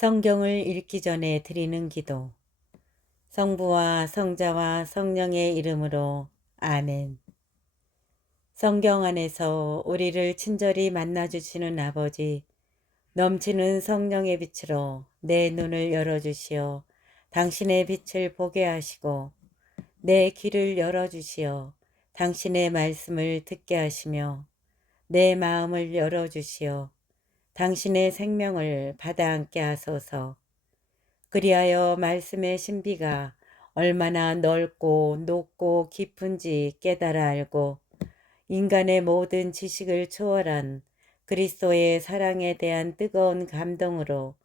성경을 읽기 전에 드리는 기도. 성부와 성자와 성령의 이름으로 아멘. 성경 안에서 우리를 친절히 만나주시는 아버지, 넘치는 성령의 빛으로 내 눈을 열어주시어 당신의 빛을 보게 하시고 내 귀를 열어주시어 당신의 말씀을 듣게 하시며 내 마음을 열어주시어 당신의 생명을 받아 안게 하소서. 그리하여 말씀의 신비가 얼마나 넓고 높고 깊은지 깨달아 알고 인간의 모든 지식을 초월한 그리스도의 사랑에 대한 뜨거운 감동으로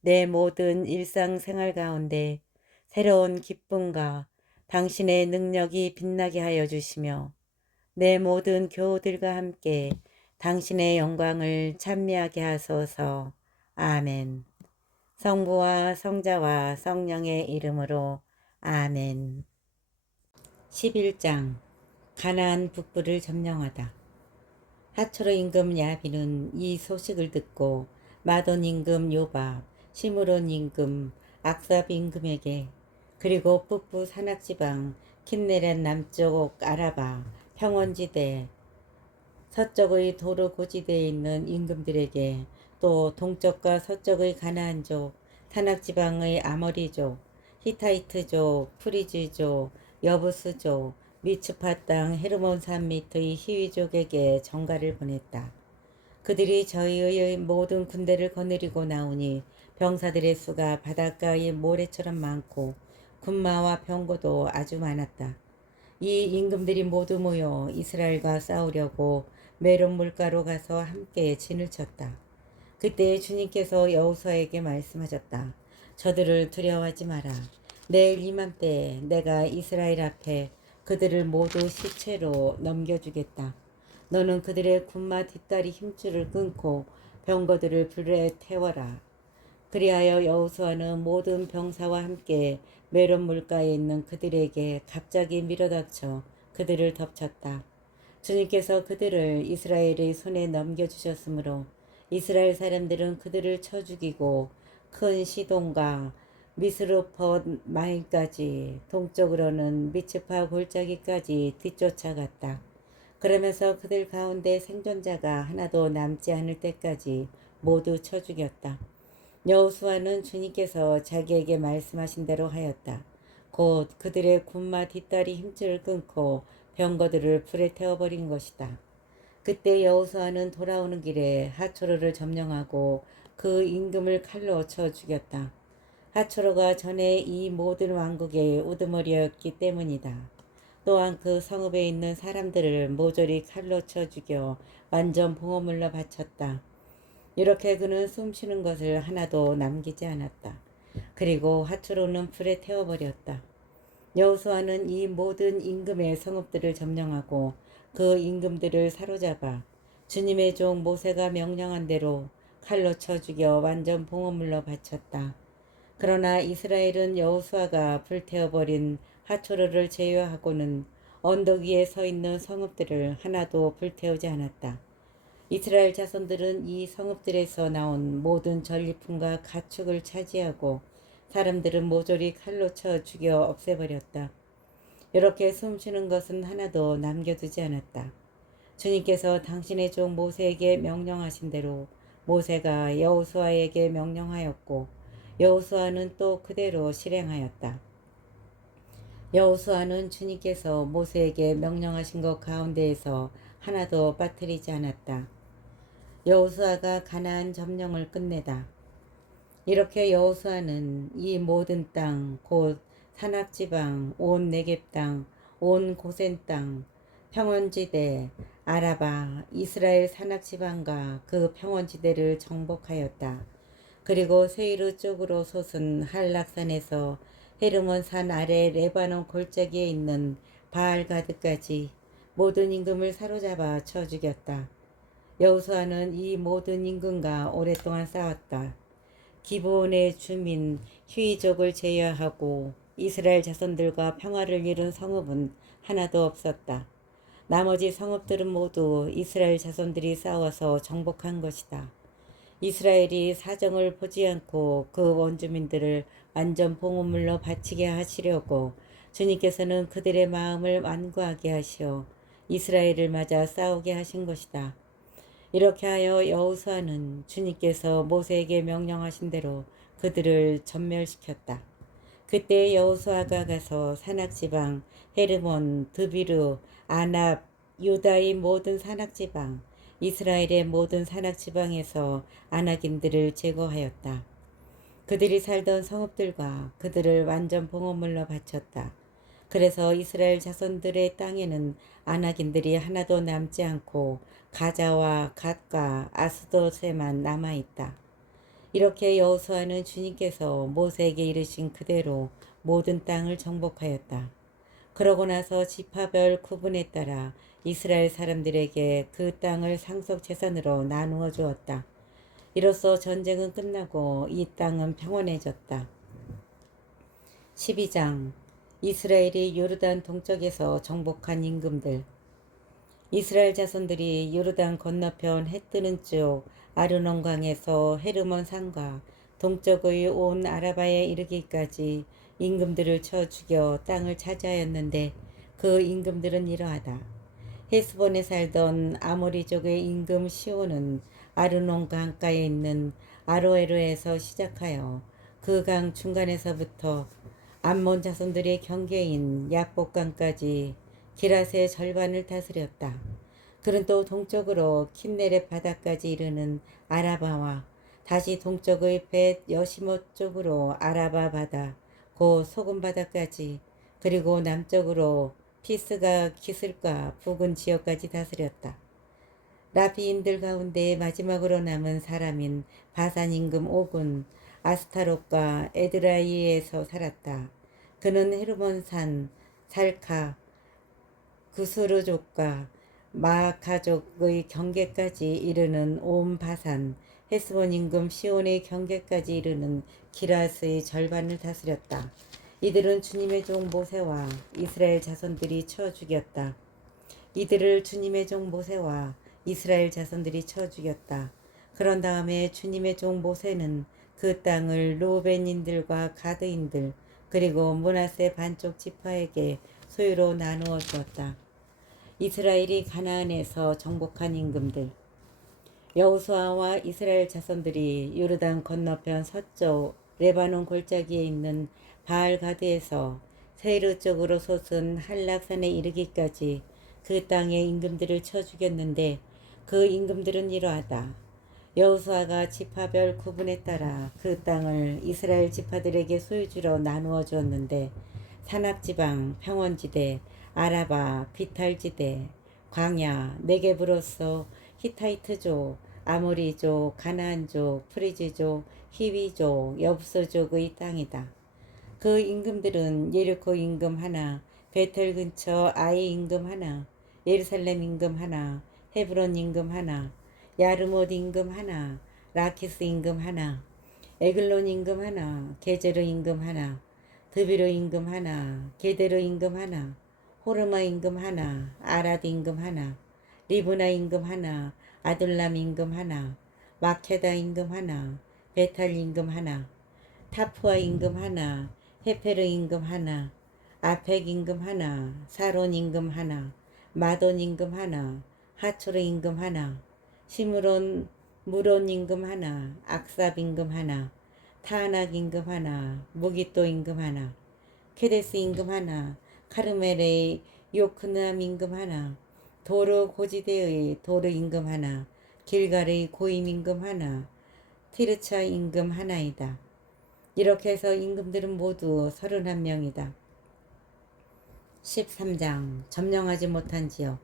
내 모든 일상생활 가운데 새로운 기쁨과 당신의 능력이 빛나게 하여 주시며 내 모든 교우들과 함께 당신의 영광을 찬미하게 하소서. 아멘. 성부와 성자와 성령의 이름으로 아멘. 11장 가나안 북부를 점령하다. 하초르 임금 야빈은 이 소식을 듣고 마돈 임금 요밥, 시므론 임금, 악삽 임금에게 그리고 북부 산악지방 킨네렛 남쪽 아라바 평원지대 서쪽의 도르 고지대에 있는 임금들에게 또 동쪽과 서쪽의 가나안족, 산악지방의 아모리족, 히타이트족, 프리즈족, 여부스족, 미츠파 땅 헤르몬산 밑의 히위족에게 전가를 보냈다. 그들이 저희의 모든 군대를 거느리고 나오니 병사들의 수가 바닷가의 모래처럼 많고 군마와 병거도 아주 많았다. 이 임금들이 모두 모여 이스라엘과 싸우려고 메론 물가로 가서 함께 진을 쳤다. 그때 주님께서 여호수아에게 말씀하셨다. 저들을 두려워하지 마라. 내일 이맘때 내가 이스라엘 앞에 그들을 모두 시체로 넘겨주겠다. 너는 그들의 군마 뒷다리 힘줄을 끊고 병거들을 불에 태워라. 그리하여 여호수아는 모든 병사와 함께 메론 물가에 있는 그들에게 갑자기 밀어닥쳐 그들을 덮쳤다. 주님께서 그들을 이스라엘의 손에 넘겨주셨으므로 이스라엘 사람들은 그들을 쳐 죽이고 큰 시돈과 미스루폿 마임까지 동쪽으로는 미츠파 골짜기까지 뒤쫓아갔다. 그러면서 그들 가운데 생존자가 하나도 남지 않을 때까지 모두 쳐 죽였다. 여호수아는 주님께서 자기에게 말씀하신 대로 하였다. 곧 그들의 군마 뒷다리 힘줄을 끊고 병거들을 불에 태워버린 것이다. 그때 여호수아는 돌아오는 길에 하초르를 점령하고 그 임금을 칼로 쳐 죽였다. 하초르가 전에 이 모든 왕국의 우두머리였기 때문이다. 또한 그 성읍에 있는 사람들을 모조리 칼로 쳐 죽여 완전 봉헌물로 바쳤다. 이렇게 그는 숨쉬는 것을 하나도 남기지 않았다. 그리고 하초르는 불에 태워버렸다. 여호수아는 이 모든 임금의 성읍들을 점령하고 그 임금들을 사로잡아 주님의 종 모세가 명령한 대로 칼로 쳐 죽여 완전 봉헌물로 바쳤다. 그러나 이스라엘은 여호수아가 불태워버린 하초르를 제외하고는 언덕 위에 서 있는 성읍들을 하나도 불태우지 않았다. 이스라엘 자손들은 이 성읍들에서 나온 모든 전리품과 가축을 차지하고 사람들은 모조리 칼로 쳐 죽여 없애버렸다. 이렇게 숨쉬는 것은 하나도 남겨두지 않았다. 주님께서 당신의 종 모세에게 명령하신 대로 모세가 여호수아에게 명령하였고 여호수아는 또 그대로 실행하였다. 여호수아는 주님께서 모세에게 명령하신 것 가운데에서 하나도 빠뜨리지 않았다. 여호수아가 가나안 점령을 끝내다. 이렇게 여호수아는 이 모든 땅, 곧 산악지방, 온 네겝 땅, 온 고센 땅, 평원지대, 아라바, 이스라엘 산악지방과 그 평원지대를 정복하였다. 그리고 세이르 쪽으로 솟은 한락산에서 헤르몬 산 아래 레바논 골짜기에 있는 바알가드까지 모든 임금을 사로잡아 쳐 죽였다. 여호수아는 이 모든 임금과 오랫동안 싸웠다. 기브온의 주민 휴이족을 제외하고 이스라엘 자손들과 평화를 이룬 성읍은 하나도 없었다. 나머지 성읍들은 모두 이스라엘 자손들이 싸워서 정복한 것이다. 이스라엘이 사정을 보지 않고 그 원주민들을 완전 봉헌물로 바치게 하시려고 주님께서는 그들의 마음을 완고하게 하시어 이스라엘을 맞아 싸우게 하신 것이다. 이렇게 하여 여호수아는 주님께서 모세에게 명령하신 대로 그들을 전멸시켰다. 그때 여호수아가 가서 산악지방 헤르몬, 드비르, 아납, 유다의 모든 산악지방, 이스라엘의 모든 산악지방에서 아낙인들을 제거하였다. 그들이 살던 성읍들과 그들을 완전 봉헌물로 바쳤다. 그래서 이스라엘 자손들의 땅에는 아낙인들이 하나도 남지 않고 가자와 갓과 아스돗에만 남아있다. 이렇게 여호수아는 주님께서 모세에게 이르신 그대로 모든 땅을 정복하였다. 그러고 나서 지파별 구분에 따라 이스라엘 사람들에게 그 땅을 상속 재산으로 나누어 주었다. 이로써 전쟁은 끝나고 이 땅은 평온해졌다. 12장 이스라엘이 요르단 동쪽에서 정복한 임금들. 이스라엘 자손들이 요르단 건너편 해 뜨는 쪽 아르논 강에서 헤르몬 산과 동쪽의 온 아라바에 이르기까지 임금들을 쳐 죽여 땅을 차지하였는데 그 임금들은 이러하다. 헤스본에 살던 아모리족의 임금 시온은 아르논 강가에 있는 아로에르에서 시작하여 그 강 중간에서부터 암몬 자손들의 경계인 야복강까지 기랏의 절반을 다스렸다. 그는 또 동쪽으로 킨네렛 바다까지 이르는 아라바와 다시 동쪽의 벳 여시못 쪽으로 아라바 바다, 곧 소금 바다까지, 그리고 남쪽으로 피스가 기슬과 부근 지역까지 다스렸다. 라비인들 가운데 마지막으로 남은 사람인 바산 임금 오군 아스타롯과 에드라이에서 살았다. 그는 헤르몬산, 살카, 구스르족과 마아카족의 경계까지 이르는 온 바산, 헤스본 임금 시온의 경계까지 이르는 기랏의 절반을 다스렸다. 이들은 주님의 종 모세와 이스라엘 자손들이 쳐 죽였다. 이들을 주님의 종 모세와 이스라엘 자손들이 쳐 죽였다. 그런 다음에 주님의 종 모세는 그 땅을 루벤인들과 가드인들 그리고 므낫세 반쪽 지파에게 소유로 나누어 주었다. 이스라엘이 가나안에서 정복한 임금들. 여호수아와 이스라엘 자손들이 요르단 건너편 서쪽 레바논 골짜기에 있는 바알가드에서 세이르 쪽으로 솟은 한락산에 이르기까지 그 땅의 임금들을 쳐 죽였는데 그 임금들은 이러하다. 여호수아가 지파별 구분에 따라 그 땅을 이스라엘 지파들에게 소유주로 나누어 주었는데 산악지방, 평원지대, 아라바, 비탈지대, 광야, 네겝으로서 히타이트족, 아모리족, 가나안족, 프리지족, 히위족, 여부스족의 땅이다. 그 임금들은 예리코 임금 하나, 베텔 근처 아이 임금 하나, 예루살렘 임금 하나, 헤브론 임금 하나, 야르못 임금 하나, 라키스 임금 하나, 에글론 임금 하나, 게제르 임금 하나, 드비르 임금 하나, 게데르 임금 하나, 호르마 임금 하나, 아라드 임금 하나, 리브나 임금 하나, 아둘람 임금 하나, 마케다 임금 하나, 베탈 임금 하나, 타푸아 임금 하나, 헤페르 임금 하나, 아펙 임금 하나, 사론 임금 하나, 마돈 임금 하나, 하초르 임금 하나, 시므론 무론 임금 하나, 악삽 임금 하나, 타아낙 임금 하나, 무기또 임금 하나, 케데스 임금 하나, 카르멜의 요크느암 임금 하나, 도르 고지대의 도르 임금 하나, 길갈의 고임 임금 하나, 티르차 임금 하나이다. 이렇게 해서 임금들은 모두 31명이다. 13장 점령하지 못한 지역.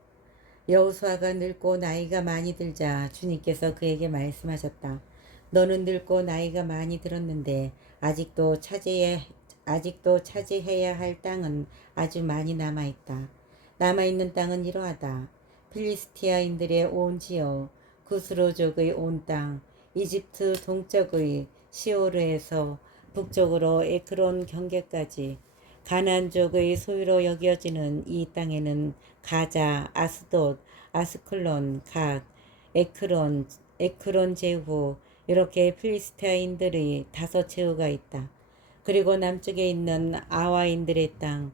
여호수아가 늙고 나이가 많이 들자 주님께서 그에게 말씀하셨다. 너는 늙고 나이가 많이 들었는데 아직도 차지해야 할 땅은 아주 많이 남아있다. 남아있는 땅은 이러하다. 필리스티아인들의 온 지역, 구스로족의 온 땅, 이집트 동쪽의 시오르에서 북쪽으로 에크론 경계까지, 가나안족의 소유로 여겨지는 이 땅에는 가자, 아스돗, 아스클론, 갓, 에크론 제후, 이렇게 필리스타인들의 다섯 제후가 있다. 그리고 남쪽에 있는 아와인들의 땅,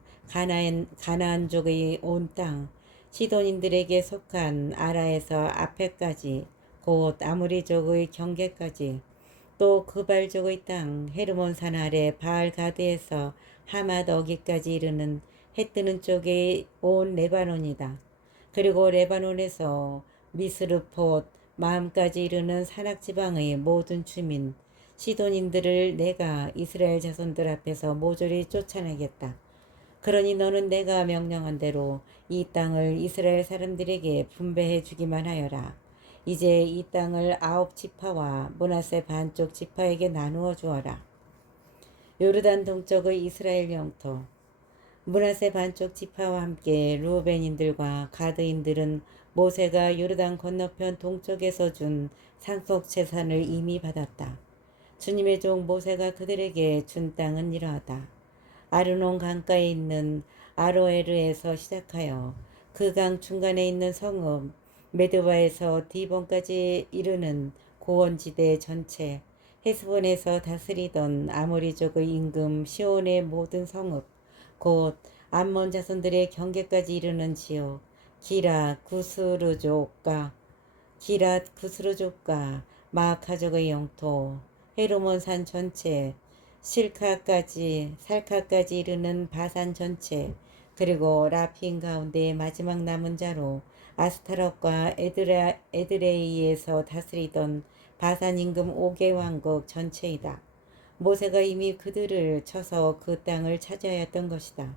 가나안족의 온 땅, 시돈인들에게 속한 아라에서 아페까지, 곧 아무리족의 경계까지, 또 그발족의 땅, 헤르몬산 아래 바알가드에서 하맛 어기까지 이르는 해 뜨는 쪽의 온 레바논이다. 그리고 레바논에서 미스르폿 마음까지 이르는 산악지방의 모든 주민 시돈인들을 내가 이스라엘 자손들 앞에서 모조리 쫓아내겠다. 그러니 너는 내가 명령한 대로 이 땅을 이스라엘 사람들에게 분배해 주기만 하여라. 이제 이 땅을 9지파와 므낫세 반쪽 지파에게 나누어 주어라. 요르단 동쪽의 이스라엘 영토 므낫세 반쪽 지파와 함께 루벤인들과 가드인들은 모세가 요르단 건너편 동쪽에서 준 상속 재산을 이미 받았다. 주님의 종 모세가 그들에게 준 땅은 이러하다. 아르논 강가에 있는 아로에르에서 시작하여 그 강 중간에 있는 성읍 메드바에서 디본까지 이르는 고원지대 전체, 헤스본에서 다스리던 아모리족의 임금 시온의 모든 성읍, 곧 암몬 자손들의 경계까지 이르는 지역, 기랏 구스르족과 마아카족의 영토, 헤르몬 산 전체, 살카까지 이르는 바산 전체, 그리고 라핀 가운데 마지막 남은 자로 아스타롯과 에드레이에서 다스리던 바산 임금 오개 왕국 전체이다. 모세가 이미 그들을 쳐서 그 땅을 차지하였던 것이다.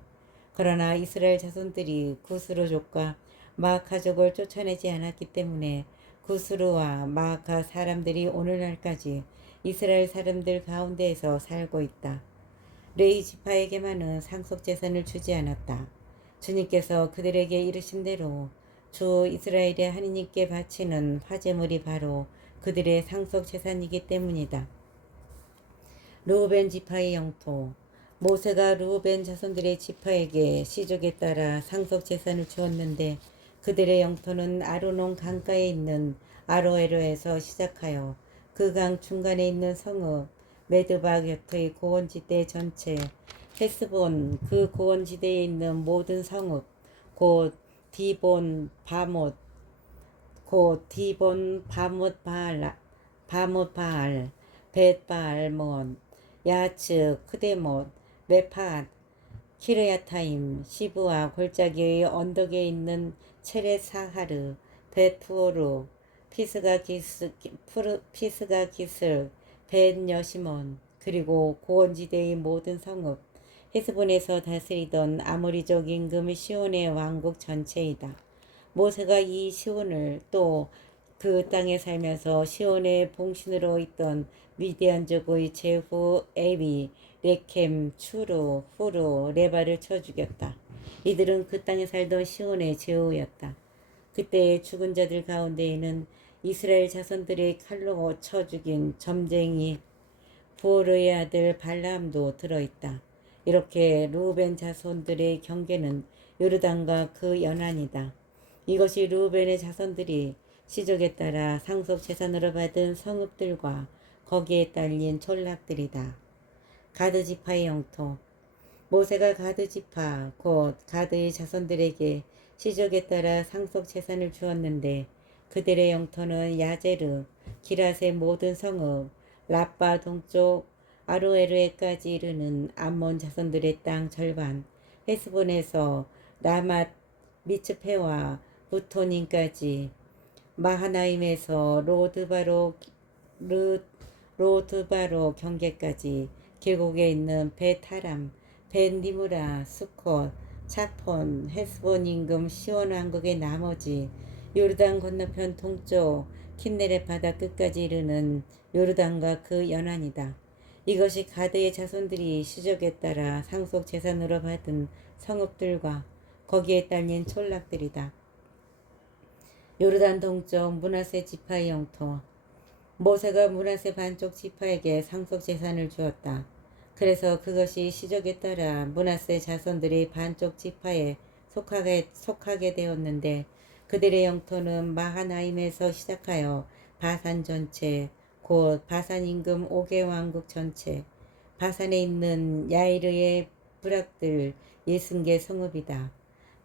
그러나 이스라엘 자손들이 구스르족과 마아카족을 쫓아내지 않았기 때문에 구스르와 마아카 사람들이 오늘날까지 이스라엘 사람들 가운데에서 살고 있다. 레위 지파에게만은 상속 재산을 주지 않았다. 주님께서 그들에게 이르신 대로 주 이스라엘의 하느님께 바치는 화제물이 바로 그들의 상속 재산이기 때문이다. 르우벤 지파의 영토 모세가 르우벤 자손들의 지파에게 시족에 따라 상속 재산을 주었는데 그들의 영토는 아르논 강가에 있는 아로에르에서 시작하여 그 강 중간에 있는 성읍 메드바 곁의 고원지대 전체, 헤스본 그 고원지대에 있는 모든 성읍, 곧 디본 바못 바알, 벳 바알몬, 야츠, 크데못, 메팟, 키르야타임, 시브와 골짜기의 언덕에 있는 체렛 사하르, 벳 푸오르, 피스가 기슬, 벳 여시몬, 그리고 고원지대의 모든 성읍, 헤스본에서 다스리던 아모리족 임금 시온의 왕국 전체이다. 모세가 이 시온을 또 그 땅에 살면서 시온의 봉신으로 있던 미디안족의 제후 에비, 레켐, 추루, 후루, 레바를 쳐 죽였다. 이들은 그 땅에 살던 시온의 제후였다. 그때의 죽은 자들 가운데에는 이스라엘 자손들의 칼로 쳐 죽인 점쟁이 부오르의 아들 발람도 들어있다. 이렇게 르우벤 자손들의 경계는 요르단과 그 연안이다. 이것이 르우벤의 자손들이 시족에 따라 상속 재산으로 받은 성읍들과 거기에 딸린 촌락들이다. 가드 지파의 영토 모세가 가드 지파 곧 가드의 자손들에게 시족에 따라 상속 재산을 주었는데 그들의 영토는 야제르, 기랏의 모든 성읍, 라빠 동쪽 아로에르에까지 이르는 암몬 자손들의 땅 절반, 헤스본에서 라맛 미츠페와 부토닌까지, 마하나임에서 로드바로 경계까지, 계곡에 있는 벳하람, 벳니무라, 수콧, 차폰, 헤스본 임금 시온 왕국의 나머지, 요르단 건너편 동쪽 킨네렛 바다 끝까지 이르는 요르단과 그 연안이다. 이것이 가드의 자손들이 시족에 따라 상속 재산으로 받은 성읍들과 거기에 딸린 촌락들이다. 요르단 동쪽 므낫세 지파의 영토 모세가 므낫세 반쪽 지파에게 상속 재산을 주었다. 그래서 그것이 시족에 따라 므낫세 자손들이 반쪽 지파에 속하게 되었는데 그들의 영토는 마하나임에서 시작하여 바산 전체, 곧 바산 임금 옥의 왕국 전체, 바산에 있는 야이르의 부락들 60개 성읍이다.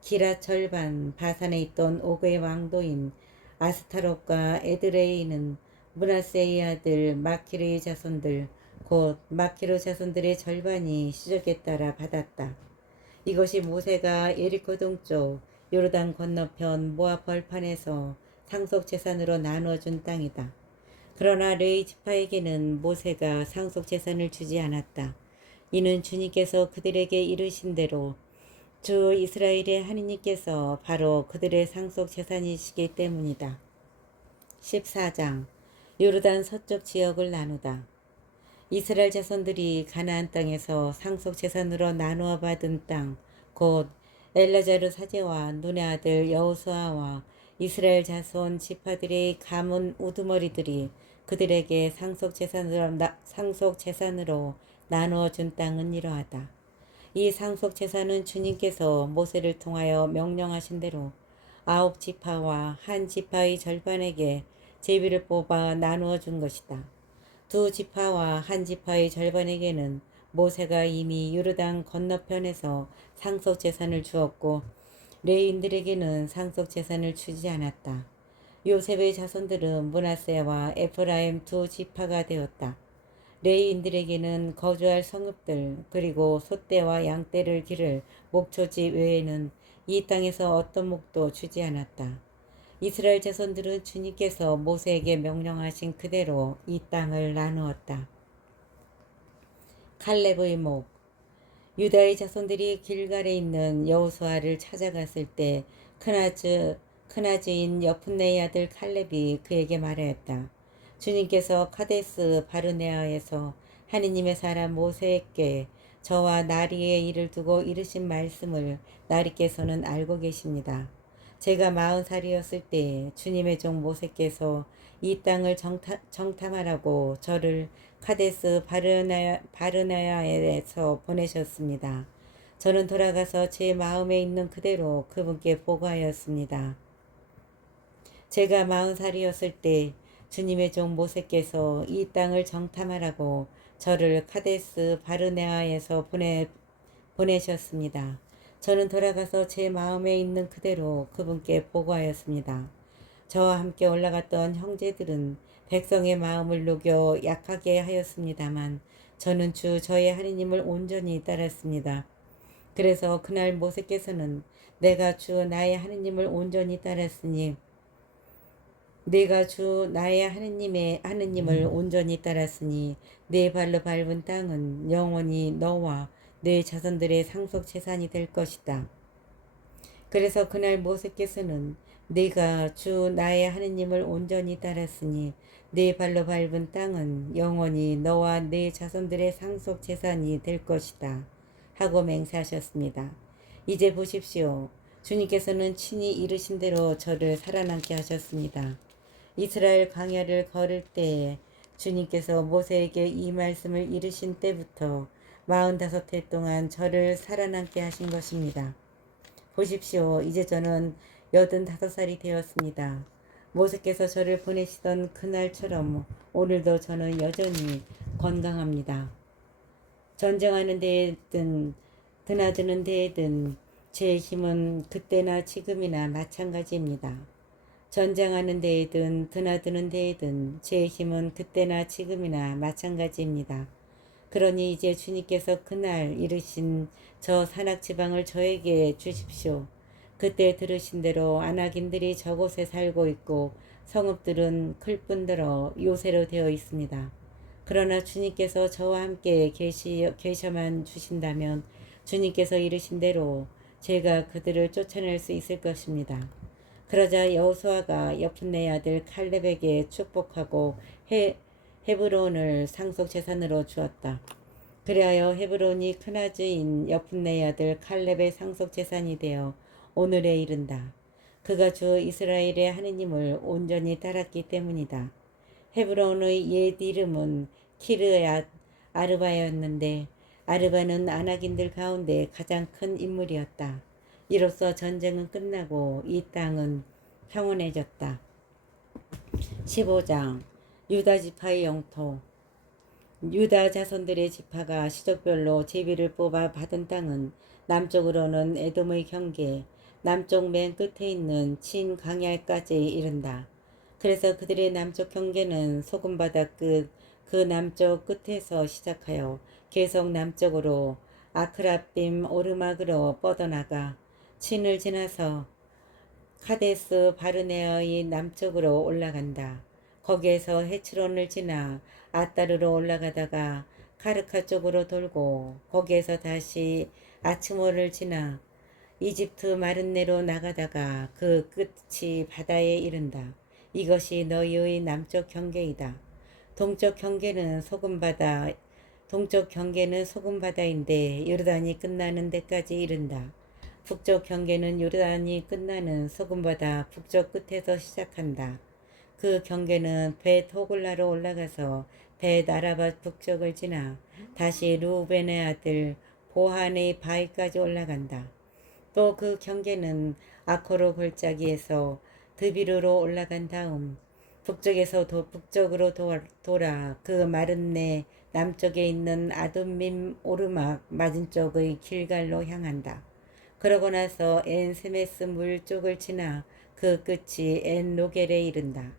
기라 절반, 바산에 있던 옥의 왕도인 아스타롯과 에드레이는 므낫세의 아들 마키르의 자손들, 곧 마키르 자손들의 절반이 시적에 따라 받았다. 이것이 모세가 예리코 동쪽 요르단 건너편 모압 벌판에서 상속 재산으로 나누어준 땅이다. 그러나 레위 지파에게는 모세가 상속 재산을 주지 않았다. 이는 주님께서 그들에게 이르신 대로 주 이스라엘의 하느님께서 바로 그들의 상속 재산이시기 때문이다. 14장 요르단 서쪽 지역을 나누다. 이스라엘 자손들이 가나안 땅에서 상속 재산으로 나누어 받은 땅, 곧 엘라자르 사제와 눈의 아들 여호수아와 이스라엘 자손 지파들의 가문 우두머리들이 그들에게 상속 재산으로 나누어 준 땅은 이러하다. 이 상속 재산은 주님께서 모세를 통하여 명령하신 대로 9지파와 한 지파의 절반에게 제비를 뽑아 나누어 준 것이다. 2지파와 한 지파의 절반에게는 모세가 이미 요르단 건너편에서 상속 재산을 주었고 레위인들에게는 상속 재산을 주지 않았다. 요셉의 자손들은 므낫세와 에프라임 2지파가 되었다. 레위인들에게는 거주할 성읍들 그리고 소떼와 양떼를 기를 목초지 외에는 이 땅에서 어떤 목도 주지 않았다. 이스라엘 자손들은 주님께서 모세에게 명령하신 그대로 이 땅을 나누었다. 칼렙의 목. 유다의 자손들이 길갈에 있는 여호수아를 찾아갔을 때 크나즈인 여푼네의 아들 칼렙이 그에게 말하였다. 주님께서 카데스 바르네아에서 하느님의 사람 모세에게 저와 나리의 일을 두고 이르신 말씀을 나리께서는 알고 계십니다. 제가 40살이었을 때 주님의 종 모세께서 이 땅을 정탐하라고 저를 카데스 바르네아에서 보내셨습니다. 저는 돌아가서 제 마음에 있는 그대로 그분께 보고하였습니다. 제가 40살이었을 때 주님의 종 모세께서 이 땅을 정탐하라고 저를 카데스 바르네아에서 보내셨습니다. 저는 돌아가서 제 마음에 있는 그대로 그분께 보고하였습니다. 저와 함께 올라갔던 형제들은 백성의 마음을 녹여 약하게 하였습니다만 저는 주 저의 하느님을 온전히 따랐습니다. 그래서 그날 모세께서는 내가 주 나의 하느님을 온전히 따랐으니 내가 주 나의 하느님을 온전히 따랐으니 내 발로 밟은 땅은 영원히 너와 내 자손들의 상속 재산이 될 것이다. 그래서 그날 모세께서는 내가 주 나의 하느님을 온전히 따랐으니 내 발로 밟은 땅은 영원히 너와 내 자손들의 상속 재산이 될 것이다 하고 맹세하셨습니다. 이제 보십시오. 주님께서는 친히 이르신 대로 저를 살아남게 하셨습니다. 이스라엘 광야를 걸을 때에 주님께서 모세에게 이 말씀을 이르신 때부터 45해 동안 저를 살아남게 하신 것입니다. 보십시오. 이제 저는 85살이 되었습니다. 모세께서 저를 보내시던 그날처럼 오늘도 저는 여전히 건강합니다. 전쟁하는 데에든 드나드는 데에든 제 힘은 그때나 지금이나 마찬가지입니다. 전쟁하는 데에든 드나드는 데에든 제 힘은 그때나 지금이나 마찬가지입니다. 그러니 이제 주님께서 그날 이르신 저 산악지방을 저에게 주십시오. 그때 들으신 대로 아낙인들이 저곳에 살고 있고 성읍들은 클 뿐더러 요새로 되어 있습니다. 그러나 주님께서 저와 함께 계셔만 주신다면 주님께서 이르신 대로 제가 그들을 쫓아낼 수 있을 것입니다. 그러자 여호수아가 여푼네의 아들 칼렙에게 축복하고 헤브론을 상속 재산으로 주었다. 그리하여 헤브론이 크나즈인 여푼네의 아들 칼렙의 상속 재산이 되어 오늘에 이른다. 그가 주 이스라엘의 하느님을 온전히 따랐기 때문이다. 헤브론의 옛 이름은 키르앗 아르바였는데 아르바는 아낙인들 가운데 가장 큰 인물이었다. 이로써 전쟁은 끝나고 이 땅은 평온해졌다. 15장 유다 지파의 영토. 유다 자손들의 지파가 시족별로 제비를 뽑아 받은 땅은 남쪽으로는 에돔의 경계, 남쪽 맨 끝에 있는 친 강야까지 이른다. 그래서 그들의 남쪽 경계는 소금바다 끝, 그 남쪽 끝에서 시작하여 계속 남쪽으로 아크라빔 오르막으로 뻗어나가 친을 지나서 카데스 바르네아의 남쪽으로 올라간다. 거기에서 헤츠론을 지나 아따르로 올라가다가 카르카 쪽으로 돌고 거기에서 다시 아츠모를 지나 이집트 마른네로 나가다가 그 끝이 바다에 이른다. 이것이 너희의 남쪽 경계이다. 동쪽 경계는 소금바다, 동쪽 경계는 소금바다인데 요르단이 끝나는 데까지 이른다. 북쪽 경계는 요르단이 끝나는 소금바다 북쪽 끝에서 시작한다. 그 경계는 벳 호글라로 올라가서 벳 아라밧 북쪽을 지나 다시 루벤의 아들 보한의 바위까지 올라간다. 또 그 경계는 아코로 골짜기에서 드비르로 올라간 다음 북쪽으로 돌아 그 마른네 남쪽에 있는 아둠밈 오르막 맞은쪽의 길갈로 향한다. 그러고 나서 엔 세메스 물 쪽을 지나 그 끝이 엔 로겔에 이른다.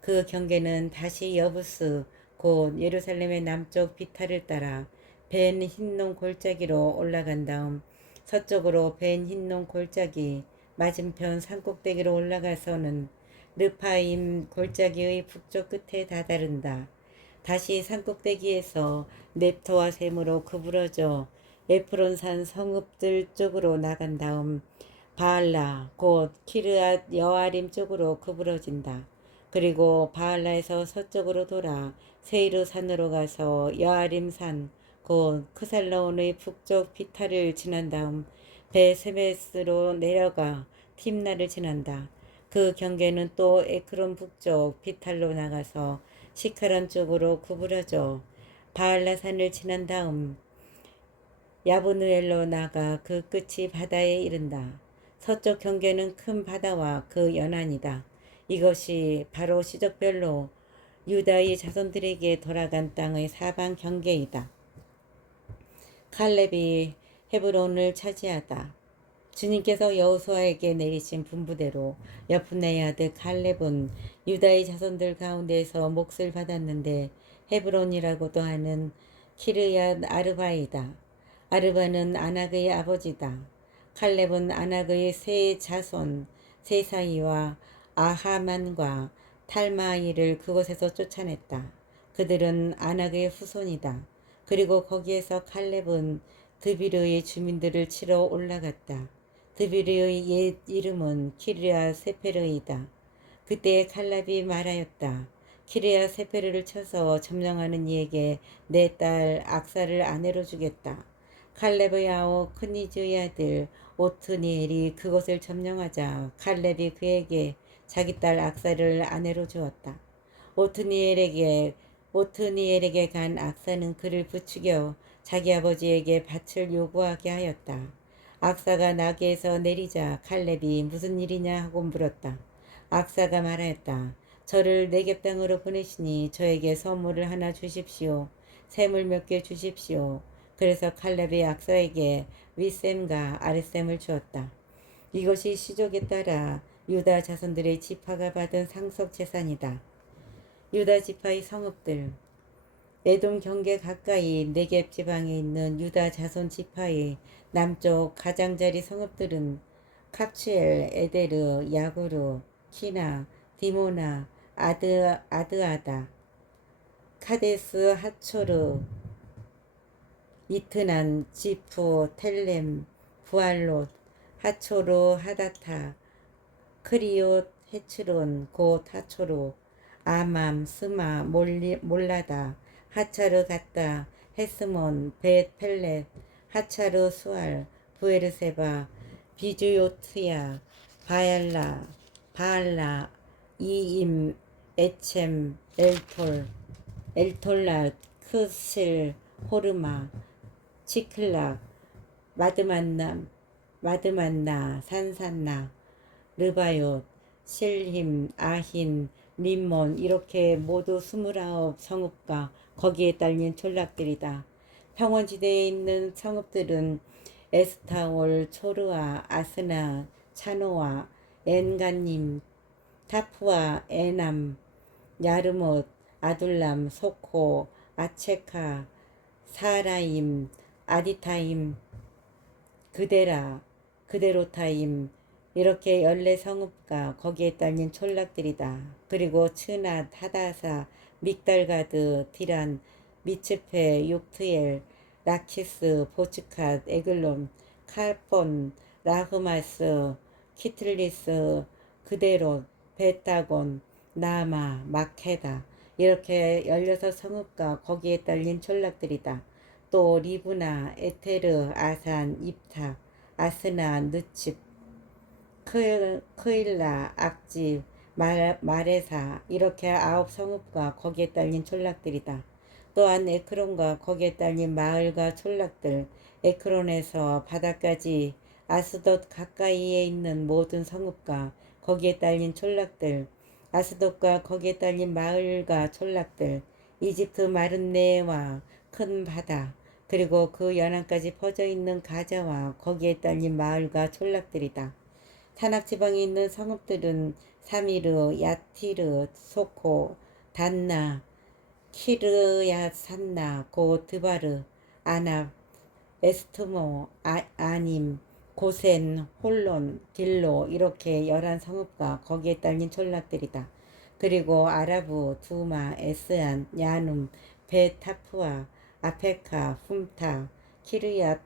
그 경계는 다시 여부스 곧 예루살렘의 남쪽 비탈을 따라 벤 힌놈 골짜기로 올라간 다음 서쪽으로 벤 힌놈 골짜기 맞은편 산꼭대기로 올라가서는 르파임 골짜기의 북쪽 끝에 다다른다. 다시 산꼭대기에서 넵토와 셈으로 구부러져 에프론산 성읍들 쪽으로 나간 다음 바알라 곧 키르앗 여아림 쪽으로 구부러진다. 그리고 바알라에서 서쪽으로 돌아 세이르 산으로 가서 여아림 산 곧 크살로온의 북쪽 비탈을 지난 다음 베세메스로 내려가 팀나를 지난다. 그 경계는 또 에크론 북쪽 비탈로 나가서 시카란 쪽으로 구부러져 바알라 산을 지난 다음 야브누엘로 나가 그 끝이 바다에 이른다. 서쪽 경계는 큰 바다와 그 연안이다. 이것이 바로 시적별로 유다의 자손들에게 돌아간 땅의 사방 경계이다. 칼렙이 헤브론을 차지하다. 주님께서 여호수아에게 내리신 분부대로 여푼네의 아들 칼렙은 유다의 자손들 가운데에서 몫을 받았는데 헤브론이라고도 하는 키르얏 아르바이다. 아르바는 아낙의 아버지다. 칼렙은 아낙의 세 자손 세사이와 아하만과 탈마이를 그곳에서 쫓아냈다. 그들은 아낙의 후손이다. 그리고 거기에서 칼렙은 드비르의 주민들을 치러 올라갔다. 드비르의 옛 이름은 키르야 세페르이다. 그때 칼렙이 말하였다. 키르야 세페르를 쳐서 점령하는 이에게 내 딸 악사를 아내로 주겠다. 칼렙의 아우 크니즈의 아들 오트니엘이 그곳을 점령하자 칼렙이 그에게 자기 딸 악사를 아내로 주었다. 오트니엘에게 간 악사는 그를 부추겨 자기 아버지에게 밭을 요구하게 하였다. 악사가 나귀에서 내리자 칼렙이 무슨 일이냐 하고 물었다. 악사가 말하였다. 저를 네겝 땅으로 보내시니 저에게 선물을 하나 주십시오. 샘을 몇 개 주십시오. 그래서 칼렙이 악사에게 윗샘과 아랫샘을 주었다. 이것이 시족에 따라 유다 자손들의 지파가 받은 상속 재산이다. 유다 지파의 성읍들. 에돔 경계 가까이 네겝 지방에 있는 유다 자손 지파의 남쪽 가장자리 성읍들은 캅치엘, 에데르, 야구르, 키나, 디모나, 아드아다, 카데스, 하초르, 이트난, 지프, 텔렘, 부알롯, 하초르, 하다타, 크리옷, 헤츠론, 곧 하초르, 아맘, 스마, 몰라다, 하차르 갔다, 헤스몬, 벳 펠렛, 하차르 수알, 부에르세바, 비주요트야, 바알라, 이임, 에쳔, 엘톨라, 크실, 호르마, 치클락, 마드만나, 산산나, 르바옅, 실힘, 아힌, 림몬 이렇게 모두 29 성읍과 거기에 딸린 촌락들이다. 평원지대에 있는 성읍들은 에스타올, 초르아, 아스나, 차노아, 엔간님, 타푸아, 에남, 야르못, 아둘람, 소코, 아체카, 사라임, 아디타임, 그데라, 그데로타임 이렇게 14성읍과 거기에 딸린 촌락들이다. 그리고 츠낫, 하다사, 믹달가드, 티란, 미츠페, 욕트엘, 라키스, 보츠캇, 에글론, 칼폰, 라흐마스, 키틀리스, 그데롯, 베타곤, 나마, 마케다 이렇게 16성읍과 거기에 딸린 촌락들이다. 또 리브나, 에테르, 아산, 입탑, 아스나, 느칩, 크일라, 악집, 마레사 이렇게 9성읍과 거기에 딸린 촌락들이다. 또한 에크론과 거기에 딸린 마을과 촌락들, 에크론에서 바다까지 아스돗 가까이에 있는 모든 성읍과 거기에 딸린 촌락들, 아스돗과 거기에 딸린 마을과 촌락들, 이집트 마른 내와 큰 바다, 그리고 그 연안까지 퍼져 있는 가자와 거기에 딸린 마을과 촌락들이다. 산악지방에 있는 성읍들은 사미르, 야티르, 소코, 단나, 키르야산나, 고 드바르, 아납, 에스트모, 아님, 고센, 홀론, 길로 이렇게 11성읍과 거기에 딸린 촌락들이다. 그리고 아라브, 두마, 에스안, 야눔, 베타푸아, 아페카, 훔타, 키르얏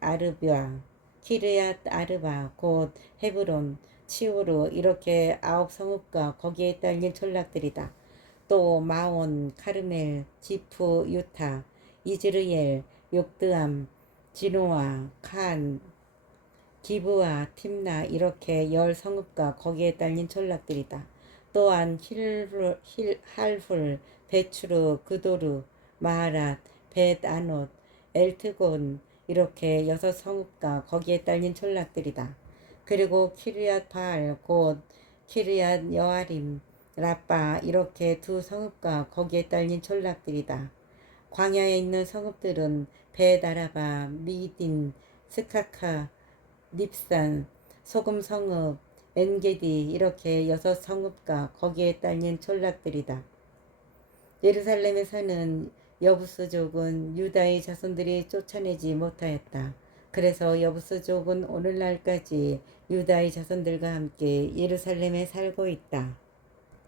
아르비아, 키르얏 아르바, 곧 헤브론, 치우르 이렇게 9성읍과 거기에 딸린 촌락들이다. 또 마온, 카르멜, 지프, 유타, 이즈르엘, 욕드암, 지노아, 칸, 기브아, 팀나 이렇게 10성읍과 거기에 딸린 촌락들이다. 또한 할훌, 베추르, 그도르, 마하랏, 벳아노트, 엘트곤 이렇게 6성읍과 거기에 딸린 촌락들이다. 그리고 키르얏 바알, 곧 키르얏 여아림, 라빠 이렇게 2성읍과 거기에 딸린 촌락들이다. 광야에 있는 성읍들은 벳아라바, 미딘, 스카카, 닙산, 소금성읍, 엔게디 이렇게 6성읍과 거기에 딸린 촌락들이다. 예루살렘에 사는 여부스족은 유다의 자손들이 쫓아내지 못하였다. 그래서 여부스족은 오늘날까지 유다의 자손들과 함께 예루살렘에 살고 있다.